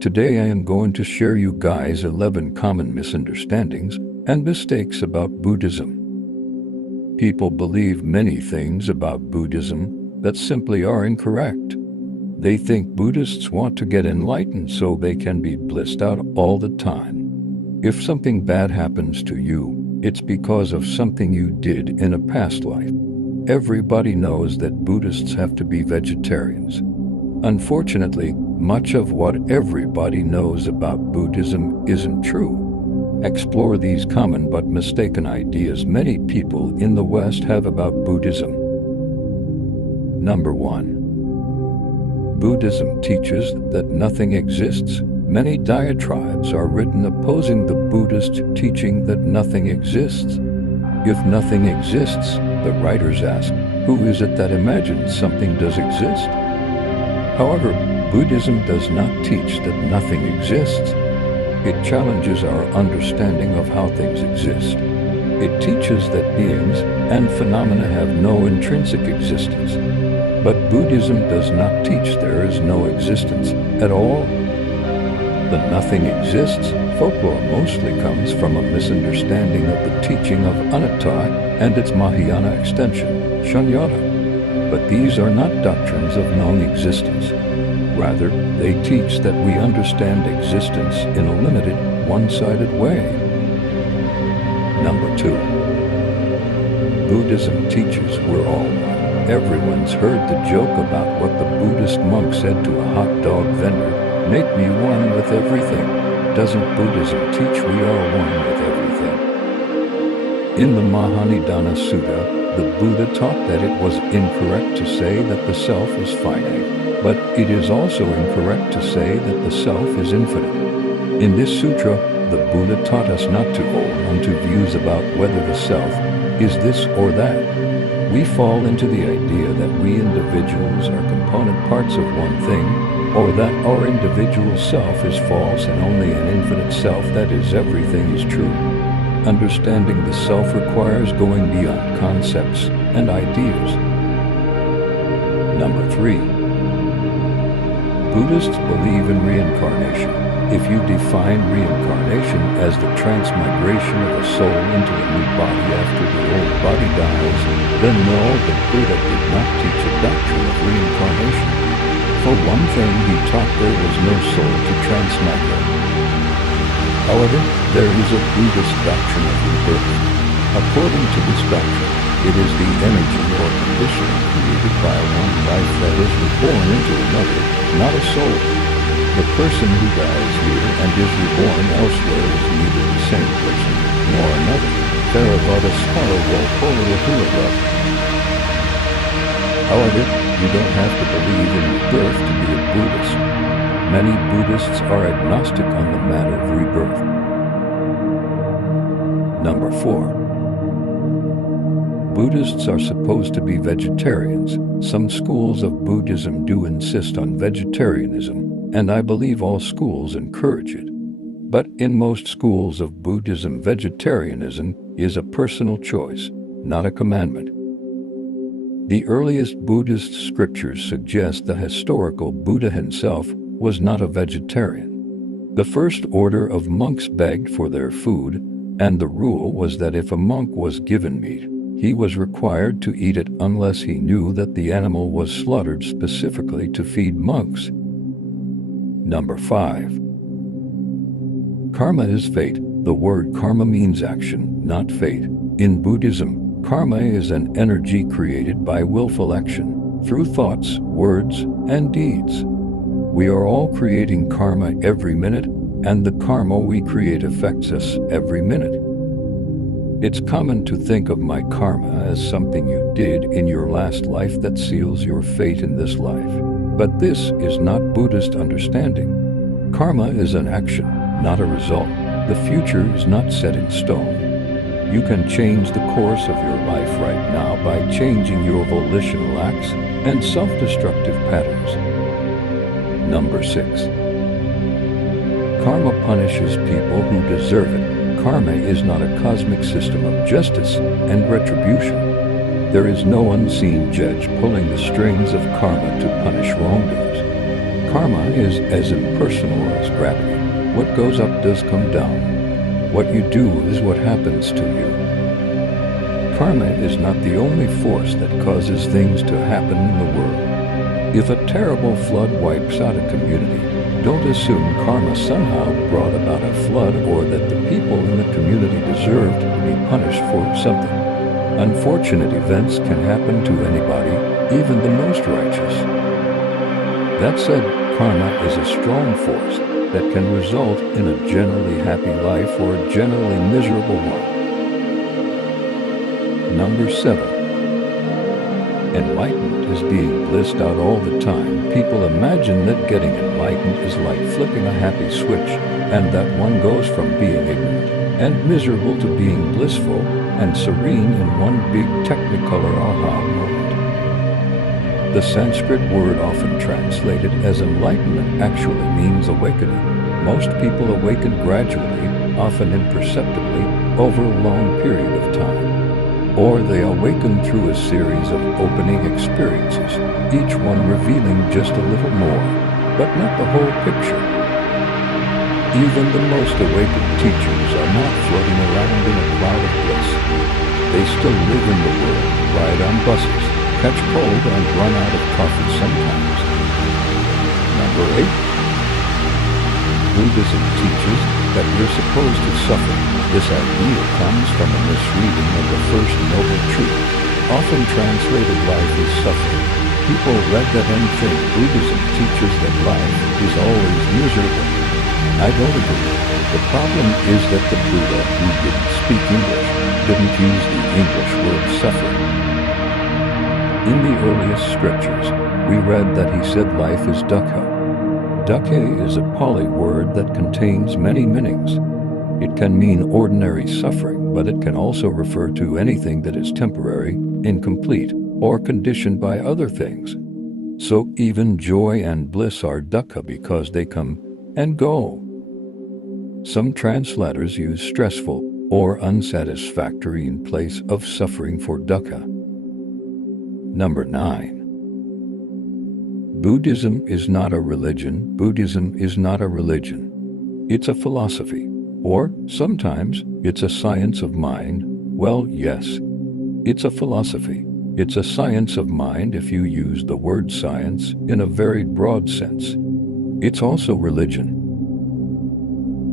Today I am going to share you guys 11 common misunderstandings and mistakes about Buddhism. People believe many things about Buddhism that simply are incorrect. They think Buddhists want to get enlightened so they can be blissed out all the time. If something bad happens to you, it's because of something you did in a past life. Everybody knows that Buddhists have to be vegetarians. Unfortunately, much of what everybody knows about Buddhism isn't true. Explore these common but mistaken ideas many people in the West have about Buddhism. Number 1. Buddhism teaches that nothing exists. Many diatribes are written opposing the Buddhist teaching that nothing exists. If nothing exists, the writers ask, who is it that imagines something does exist? However, Buddhism does not teach that nothing exists. It challenges our understanding of how things exist. It teaches that beings and phenomena have no intrinsic existence. But Buddhism does not teach there is no existence at all. The nothing exists folklore mostly comes from a misunderstanding of the teaching of Anatta and its Mahayana extension, Shunyata. But these are not doctrines of known existence. Rather, they teach that we understand existence in a limited, one-sided way. Number 2. Buddhism teaches we're all one. Everyone's heard the joke about what the Buddhist monk said to a hot dog vendor, "Make me one with everything." Doesn't Buddhism teach we are one with everything? In the Mahanidana Sutta, the Buddha taught that it was incorrect to say that the self is finite, but it is also incorrect to say that the self is infinite. In this sutra, the Buddha taught us not to hold on to views about whether the self is this or that. We fall into the idea that we individuals are component parts of one thing, or that our individual self is false and only an infinite self, that is, everything is true. Understanding the self requires going beyond concepts and ideas. Number 3. Buddhists believe in reincarnation. If you define reincarnation as the transmigration of a soul into a new body after the old body dies, then no, the Buddha did not teach a doctrine of reincarnation. For one thing, he taught there was no soul to transmigrate. However, there is a Buddhist doctrine of rebirth. According to this doctrine, it is the energy or condition created by one life that is reborn into another, not a soul. The person who dies here and is reborn elsewhere is neither the same person nor another. Theravada Sparava Polaruhula. However, you don't have to believe in rebirth to be a Buddhist. Many Buddhists are agnostic on the matter of rebirth. Number 4. Buddhists are supposed to be vegetarians. Some schools of Buddhism do insist on vegetarianism, and I believe all schools encourage it. But in most schools of Buddhism, vegetarianism is a personal choice, not a commandment. The earliest Buddhist scriptures suggest the historical Buddha himself was not a vegetarian. The first order of monks begged for their food, and the rule was that if a monk was given meat, he was required to eat it unless he knew that the animal was slaughtered specifically to feed monks. Number 5. Karma is fate. The word karma means action, not fate. In Buddhism, karma is an energy created by willful action, through thoughts, words, and deeds. We are all creating karma every minute, and the karma we create affects us every minute. It's common to think of my karma as something you did in your last life that seals your fate in this life. But this is not Buddhist understanding. Karma is an action, not a result. The future is not set in stone. You can change the course of your life right now by changing your volitional acts and self-destructive patterns. Number 6. Karma punishes people who deserve it. Karma is not a cosmic system of justice and retribution. There is no unseen judge pulling the strings of karma to punish wrongdoers. Karma is as impersonal as gravity. What goes up does come down. What you do is what happens to you. Karma is not the only force that causes things to happen in the world. If a terrible flood wipes out a community, don't assume karma somehow brought about a flood or that the people in the community deserved to be punished for something. Unfortunate events can happen to anybody, even the most righteous. That said, karma is a strong force that can result in a generally happy life or a generally miserable one. Number 7. Enlightenment is being blissed out all the time. People imagine that getting enlightened is like flipping a happy switch, and that one goes from being ignorant and miserable to being blissful and serene in one big technicolor aha moment. The Sanskrit word often translated as enlightenment actually means awakening. Most people awaken gradually, often imperceptibly, over a long period of time. Or they awaken through a series of opening experiences, each one revealing just a little more, but not the whole picture. Even the most awakened teachers are not floating around in a cloud of bliss. They still live in the world, ride on buses, catch cold, and run out of coffee sometimes. Number 8. Buddhism teaches that we're supposed to suffer. This idea comes from a misreading of the first noble truth, often translated life is suffering. People read that and think Buddhism teaches that life is always miserable. I don't agree. The problem is that the Buddha, who didn't speak English, didn't use the English word suffering. In the earliest scriptures, we read that he said life is dukkha. Dukkha is a Pali word that contains many meanings. It can mean ordinary suffering, but it can also refer to anything that is temporary, incomplete, or conditioned by other things. So even joy and bliss are dukkha because they come and go. Some translators use stressful or unsatisfactory in place of suffering for dukkha. Number 9. Buddhism is not a religion. Buddhism is not a religion. It's a philosophy. Or, sometimes, it's a science of mind. Well, yes. It's a philosophy. It's a science of mind if you use the word science in a very broad sense. It's also religion.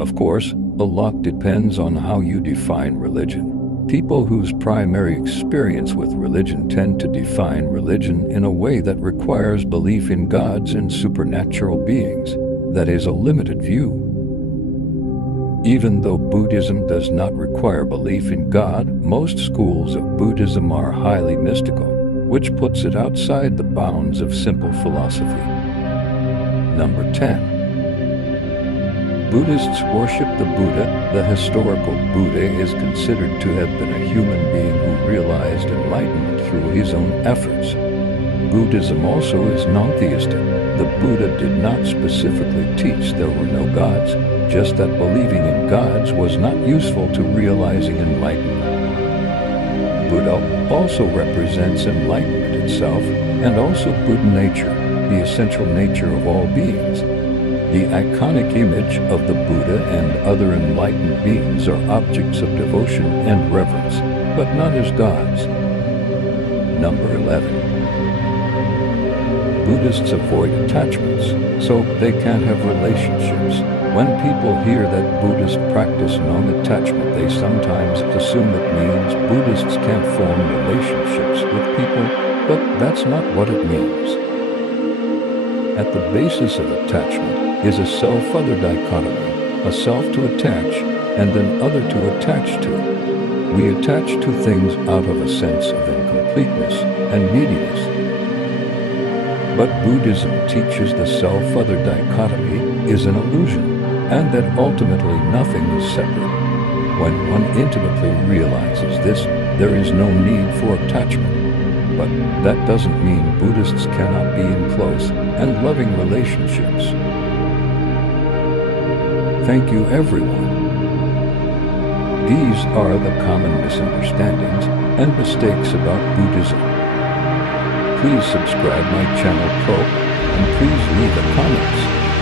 Of course, a lot depends on how you define religion. People whose primary experience with religion tend to define religion in a way that requires belief in gods and supernatural beings. That is a limited view. Even though Buddhism does not require belief in God, most schools of Buddhism are highly mystical, which puts it outside the bounds of simple philosophy. Number 10. Buddhists worship the Buddha. The historical Buddha is considered to have been a human being who realized enlightenment through his own efforts. Buddhism also is non-theistic. The Buddha did not specifically teach there were no gods, just that believing in gods was not useful to realizing enlightenment. Buddha also represents enlightenment itself and also Buddha nature, the essential nature of all beings. The iconic image of the Buddha and other enlightened beings are objects of devotion and reverence, but not as gods. Number 11. Buddhists avoid attachments, so they can't have relationships. When people hear that Buddhists practice non-attachment, they sometimes assume it means Buddhists can't form relationships with people, but that's not what it means. At the basis of attachment is a self-other dichotomy, a self to attach and an other to attach to. We attach to things out of a sense of incompleteness and neediness. But Buddhism teaches the self-other dichotomy is an illusion, and that ultimately nothing is separate. When one intimately realizes this, there is no need for attachment. But that doesn't mean Buddhists cannot be in close and loving relationships. Thank you, everyone. These are the common misunderstandings and mistakes about Buddhism. Please subscribe my channel Pro and please leave a comment.